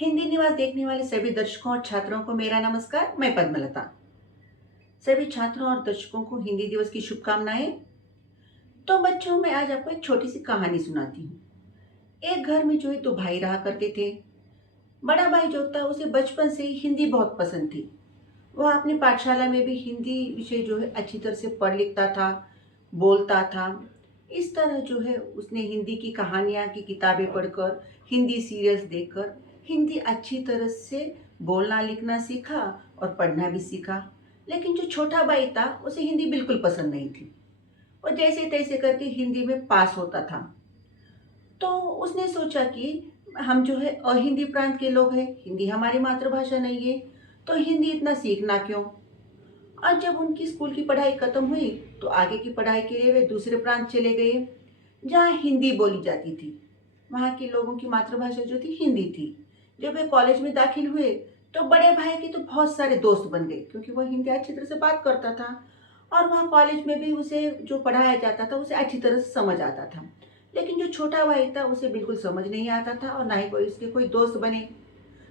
हिंदी निवास देखने वाले सभी दर्शकों और छात्रों को मेरा नमस्कार। मैं पद्मलता। सभी छात्रों और दर्शकों को हिंदी दिवस की शुभकामनाएं। तो बच्चों, मैं आज आपको एक छोटी सी कहानी सुनाती हूँ। एक घर में जो है दो भाई रहा करते थे। बड़ा भाई जो था उसे बचपन से ही हिंदी बहुत पसंद थी। वह अपनी पाठशाला में भी हिंदी विषय जो है अच्छी तरह से पढ़ लिखता था, बोलता था। इस तरह जो है उसने हिंदी की कहानियाँ की किताबें पढ़कर, हिंदी सीरियल्स देखकर हिंदी अच्छी तरह से बोलना लिखना सीखा और पढ़ना भी सीखा। लेकिन जो छोटा भाई था उसे हिंदी बिल्कुल पसंद नहीं थी। वो जैसे तैसे करके हिंदी में पास होता था। तो उसने सोचा कि हम जो है अहिंदी प्रांत के लोग हैं, हिंदी हमारी मातृभाषा नहीं है, तो हिंदी इतना सीखना क्यों। और जब उनकी स्कूल की पढ़ाई खत्म हुई तो आगे की पढ़ाई के लिए वे दूसरे प्रांत चले गए जहाँ हिंदी बोली जाती थी। वहाँ के लोगों की मातृभाषा जो थी हिंदी थी। जब वे कॉलेज में दाखिल हुए तो बड़े भाई के तो बहुत सारे दोस्त बन गए क्योंकि वो हिंदी अच्छी तरह से बात करता था। और वहाँ कॉलेज में भी उसे जो पढ़ाया जाता था उसे अच्छी तरह से समझ आता था। लेकिन जो छोटा भाई था उसे बिल्कुल समझ नहीं आता था और ना ही कोई उसके कोई दोस्त बने।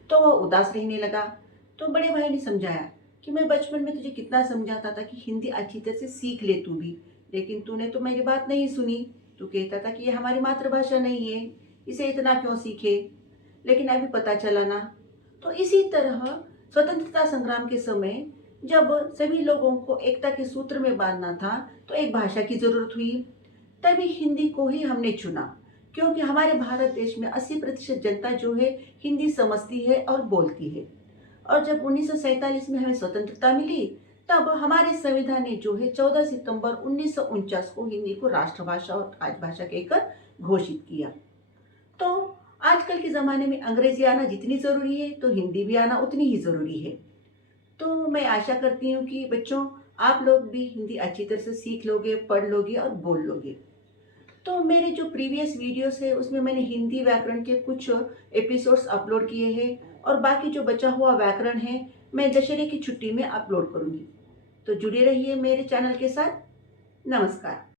तो वह उदास रहने लगा। तो बड़े भाई ने समझाया कि मैं बचपन में तुझे कितना समझाता था कि हिंदी अच्छी तरह से सीख ले तू भी, लेकिन तूने तो मेरी बात नहीं सुनी। तू कहता था कि ये हमारी मातृभाषा नहीं है, इसे इतना क्यों सीखे। लेकिन अभी पता चला ना। तो इसी तरह स्वतंत्रता संग्राम के समय जब सभी लोगों को एकता के सूत्र में बांधना था तो एक भाषा की जरूरत हुई। तभी हिंदी को ही हमने चुना, क्योंकि हमारे भारत देश में 80% जनता जो है हिंदी समझती है और बोलती है। और जब 1947 में हमें स्वतंत्रता मिली तब हमारे संविधान ने जो है 14 सितंबर 1949 को हिंदी को राष्ट्रभाषा और राजभाषा कहकर घोषित किया। तो आजकल के ज़माने में अंग्रेजी आना जितनी ज़रूरी है तो हिंदी भी आना उतनी ही ज़रूरी है। तो मैं आशा करती हूँ कि बच्चों, आप लोग भी हिंदी अच्छी तरह से सीख लोगे, पढ़ लोगे और बोल लोगे। तो मेरे जो प्रीवियस वीडियोस है उसमें मैंने हिंदी व्याकरण के कुछ एपिसोड्स अपलोड किए हैं और बाकी जो बचा हुआ व्याकरण है मैं दशहरे की छुट्टी में अपलोड करूँगी। तो जुड़े रहिए मेरे चैनल के साथ। नमस्कार।